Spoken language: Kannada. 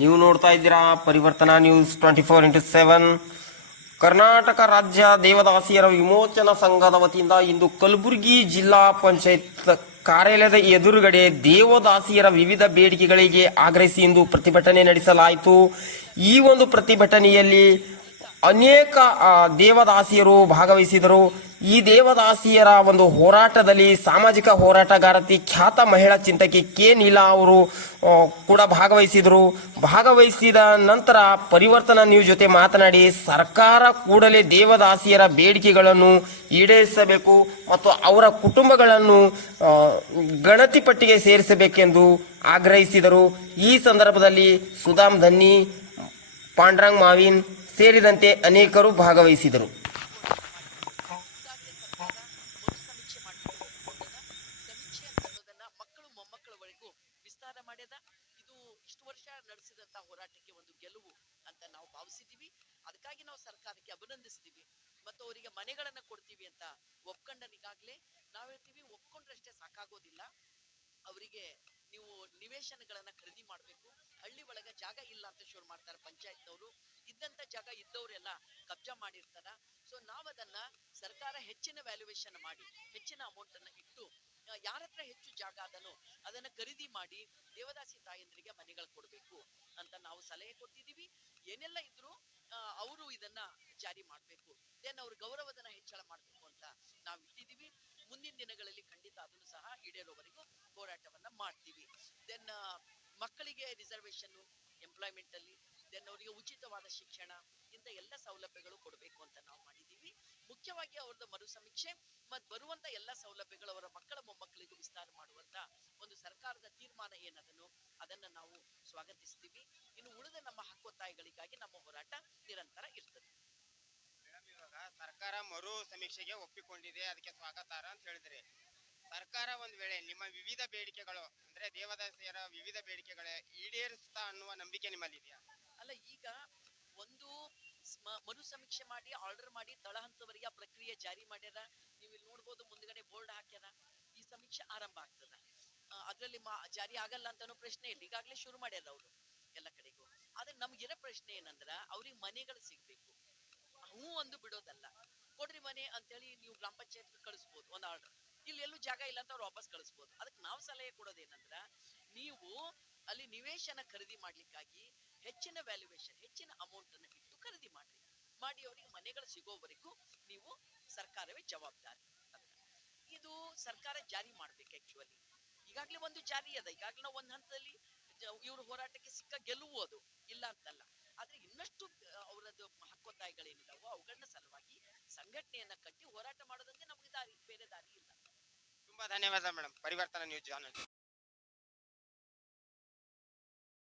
ನೀವು ನೋಡ್ತಾ ಇದ್ದೀರಾ ಪರಿವರ್ತನಾ ನ್ಯೂಸ್ 24x7. ಕರ್ನಾಟಕ ರಾಜ್ಯ ದೇವದಾಸಿಯರ ವಿಮೋಚನಾ ಸಂಘದ ವತಿಯಿಂದ ಇಂದು ಕಲಬುರಗಿ ಜಿಲ್ಲಾ ಪಂಚಾಯತ್ ಕಾರ್ಯಾಲಯದ ಎದುರುಗಡೆ ದೇವದಾಸಿಯರ ವಿವಿಧ ಬೇಡಿಕೆಗಳಿಗೆ ಆಗ್ರಹಿಸಿ ಇಂದು ಪ್ರತಿಭಟನೆ ನಡೆಸಲಾಯಿತು. ಈ ಒಂದು ಪ್ರತಿಭಟನೆಯಲ್ಲಿ ಅನೇಕ ದೇವದಾಸಿಯರು ಭಾಗವಹಿಸಿದರು. ಈ ದೇವದಾಸಿಯರ ಒಂದು ಹೋರಾಟದಲ್ಲಿ ಸಾಮಾಜಿಕ ಹೋರಾಟಗಾರತಿ ಖ್ಯಾತ ಮಹಿಳಾ ಚಿಂತಕಿ ಕೆ ನೀಲಾ ಅವರು ಕೂಡ ಭಾಗವಹಿಸಿದರು. ಭಾಗವಹಿಸಿದ ನಂತರ ಪರಿವರ್ತನಾ ನ್ಯೂಸ್ ಜೊತೆ ಮಾತನಾಡಿ ಸರ್ಕಾರ ಕೂಡಲೇ ದೇವದಾಸಿಯರ ಬೇಡಿಕೆಗಳನ್ನು ಈಡೇರಿಸಬೇಕು ಮತ್ತು ಅವರ ಕುಟುಂಬಗಳನ್ನು ಗಣತಿ ಪಟ್ಟಿಗೆ ಸೇರಿಸಬೇಕೆಂದು ಆಗ್ರಹಿಸಿದರು. ಈ ಸಂದರ್ಭದಲ್ಲಿ ಸುಧಾಮ್ ಧನ್ನಿ, ಪಾಂಡ್ರಂಗ್ ಮಾವಿನ್ ಸೇರಿದಂತೆ ಅನೇಕರು ಭಾಗವಹಿಸಿದರು. ಮಕ್ಕಳು ಮೊಮ್ಮಕ್ಕಳವರೆಗೂ ವಿಸ್ತಾರ ಮಾಡ್ಯದ. ಇದು ಇಷ್ಟು ವರ್ಷ ನಡೆಸಿದಂತ ಹೋರಾಟಕ್ಕೆ ಒಂದು ಗೆಲುವು ಅಂತ ನಾವು ಭಾವಿಸಿದೀವಿ. ಅದಕ್ಕಾಗಿ ನಾವು ಸರ್ಕಾರಕ್ಕೆ ಅಭಿನಂದಿಸ್ತೀವಿ ಮತ್ತು ಅವರಿಗೆ ಮನೆಗಳನ್ನ ಕೊಡ್ತೀವಿ ಅಂತ ಒಪ್ಕೊಂಡನಿಗಾಗ್ಲೇ ನಾವು ಹೇಳ್ತೀವಿ. ಒಪ್ಕೊಂಡ್ರಷ್ಟೇ ಸಾಕಾಗೋದಿಲ್ಲ, ಅವರಿಗೆ ನೀವು ನಿವೇಶನಗಳನ್ನ ಖರೀದಿ ಮಾಡಬೇಕು. ಹಳ್ಳಿ ಒಳಗೆ ಜಾಗ ಇಲ್ಲ ಅಂತ ಶುರು ಮಾಡ್ತಾರೆ ಪಂಚಾಯತ್ನವರು. ಇದ್ದಂತ ಜಾಗ ಇದ್ದವರೆಲ್ಲ ಕಬ್ಜಾ ಮಾಡಿರ್ತಾರ. ಸೊ ನಾವದನ್ನ ಸರ್ಕಾರ ಹೆಚ್ಚಿನ ವ್ಯಾಲ್ಯೂಯೇಷನ್ ಮಾಡಿ ಹೆಚ್ಚಿನ ಅಮೌಂಟ್ ಅನ್ನ ಇಟ್ಟು ಯಾರ ಹತ್ರ ಹೆಚ್ಚು ಜಾಗ ಅದನ್ನು ಅದನ್ನ ಖರೀದಿ ಮಾಡಿ ದೇವದಾಸಿ ತಾಯಂದ್ರಿಗೆ ಮನೆಗಳು ಕೊಡ್ಬೇಕು ಅಂತ ನಾವು ಸಲಹೆ ಕೊಡ್ತಿದೀವಿ. ಏನೆಲ್ಲ ಇದ್ರು ಅವರು ಇದನ್ನ ಜಾರಿ ಮಾಡ್ಬೇಕು. ದೆನ್ ಅವ್ರ ಗೌರವಧನ ಹೆಚ್ಚಳ ಮಾಡ್ಬೇಕು ಅಂತ ನಾವು ಇಟ್ಟಿದೀವಿ. ಮುಂದಿನ ದಿನಗಳಲ್ಲಿ ಖಂಡಿತ ಅದನ್ನು ಸಹ ಈಡೇರೋವರೆಗೂ ಹೋರಾಟವನ್ನ ಮಾಡ್ತೀವಿ. ದೆನ್ ಮಕ್ಕಳಿಗೆ ರಿಸರ್ವೇಶನ್ ಎಂಪ್ಲಾಯ್ಮೆಂಟ್ ಅಲ್ಲಿ, ದೆನ್ ಅವರಿಗೆ ಉಚಿತವಾದ ಶಿಕ್ಷಣ, ಇಂಥ ಎಲ್ಲ ಸೌಲಭ್ಯಗಳು ಕೊಡಬೇಕು ಅಂತ ನಾವು ಮಾಡಿದೀವಿ. ಮುಖ್ಯವಾಗಿ ಅವ್ರದ್ದು ಮರು ಸಮೀಕ್ಷೆ ಮತ್ತು ಬರುವಂತ ಎಲ್ಲ ಸೌಲಭ್ಯಗಳು ಅವರ ಮಕ್ಕಳ ಮೊಮ್ಮಕ್ಕಳಿಗೂ ವಿಸ್ತಾರ ಮಾಡುವಂತ ಒಂದು ಸರ್ಕಾರದ ತೀರ್ಮಾನ ಏನದನ್ನು ಅದನ್ನ ನಾವು ಸ್ವಾಗತಿಸ್ತೀವಿ. ಇನ್ನು ಉಳಿದ ನಮ್ಮ ಹಕ್ಕೊತ್ತಾಯಗಳಿಗಾಗಿ ನಮ್ಮ ಹೋರಾಟ ನಿರಂತರ ಇರ್ತದೆ. ಸರ್ಕಾರ ಮರು ಸಮೀಕ್ಷೆಗೆ ಒಪ್ಪಿಕೊಂಡಿದೆ, ಅದಕ್ಕೆ ಸ್ವಾಗತಾರ್ಹ ಅಂತ ಹೇಳಿದ್ರಿ. ಸರ್ಕಾರ ಒಂದ್ ವೇಳೆ ನಿಮ್ಮ ವಿವಿಧ ಬೇಡಿಕೆಗಳು ಅಂದ್ರೆ ದೇವದಾಸಿಯರ ವಿವಿಧ ಬೇಡಿಕೆಗಳೇ ಈಡೇರಿಸ್ತಾ ಅನ್ನುವ ನಂಬಿಕೆ ನಿಮ್ಮಲ್ಲಿ ಇದೆಯಾ? ಅಲ್ಲ, ಈಗ ಒಂದು ಮರು ಸಮೀಕ್ಷೆ ಮಾಡಿ ಆರ್ಡರ್ ಮಾಡಿ ತಳ ಹಂತವರೆಗೆ ಆ ಪ್ರಕ್ರಿಯೆ ಜಾರಿ ಮಾಡ್ಯಾರ. ನೀವು ಇಲ್ಲಿ ನೋಡ್ಬೋದು, ಮುಂದ್ಗಡೆ ಬೋರ್ಡ್ ಹಾಕ್ಯಾರ. ಈ ಸಮೀಕ್ಷೆ ಆರಂಭ ಆಗ್ತದ. ಅದ್ರಲ್ಲಿ ಜಾರಿ ಆಗಲ್ಲ ಅಂತಾನೋ ಪ್ರಶ್ನೆ ಇಲ್ಲ, ಈಗಾಗಲೇ ಶುರು ಮಾಡ್ಯಾರ ಅವರು ಎಲ್ಲ ಕಡೆಗೂ. ಆದ್ರೆ ನಮ್ಗಿರೋ ಪ್ರಶ್ನೆ ಏನಂದ್ರ ಅವ್ರಿಗೆ ಮನೆಗಳು ಸಿಗ್ಬೇಕು. ಹೂ ಒಂದು ಬಿಡೋದಲ್ಲ, ಕೊಡ್ರಿ ಮನೆ ಅಂತೇಳಿ ನೀವು ಗ್ರಾಮ ಪಂಚಾಯತ್ ಕಳಿಸ್ಬೋದು ಒಂದು ಆರ್ಡರ್. ಇಲ್ಲಿ ಎಲ್ಲೂ ಜಾಗ ಇಲ್ಲ ಅಂತ ಅವ್ರು ವಾಪಸ್ ಕಳಿಸ್ಬೋದು. ಅದಕ್ಕೆ ನಾವು ಸಲಹೆ ಕೊಡೋದೇನಂದ್ರ, ನೀವು ಅಲ್ಲಿ ನಿವೇಶನ ಖರೀದಿ ಮಾಡ್ಲಿಕ್ಕಾಗಿ ಹೆಚ್ಚಿನ ವ್ಯಾಲ್ಯೂಯೇಷನ್ ಹೆಚ್ಚಿನ ಅಮೌಂಟ್ ಅನ್ನ ಇಟ್ಟು ಖರೀದಿ ಮಾಡಿ ಅವರಿಗೆ ಮನೆಗಳು ಸಿಗೋವರೆಗೂ ನೀವು ಸರ್ಕಾರವೇ ಜವಾಬ್ದಾರಿ. ಇದು ಸರ್ಕಾರ ಜಾರಿ ಮಾಡ್ಬೇಕು. ಆಕ್ಚುಲಿ ಈಗಾಗ್ಲೇ ಒಂದು ಜಾರಿ ಅದ. ಈಗಾಗ್ಲೇ ನಾವು ಒಂದ್ ಹಂತದಲ್ಲಿ ಇವ್ರ ಹೋರಾಟಕ್ಕೆ ಸಿಕ್ಕ ಗೆಲುವು ಅದು ಇಲ್ಲ ಅಂತಲ್ಲ. ಆದ್ರೆ ಇನ್ನಷ್ಟು ಅವರದ್ದು ಹಕ್ಕೊತ್ತಾಯಗಳೇನಿದಾವೋ ಅವುಗಳನ್ನ ಸಲುವಾಗಿ ಸಂಘಟನೆಯನ್ನ ಕಟ್ಟಿ ಹೋರಾಟ ಮಾಡೋದಂತೆ ನಮ್ಗೆ ಬೇರೆ ದಾರಿ ಇಲ್ಲ. ತುಂಬಾ ಧನ್ಯವಾದ ಮೇಡಮ್, ಪರಿವರ್ತನಾ ನ್ಯೂಸ್ ಚಾನೆಲ್.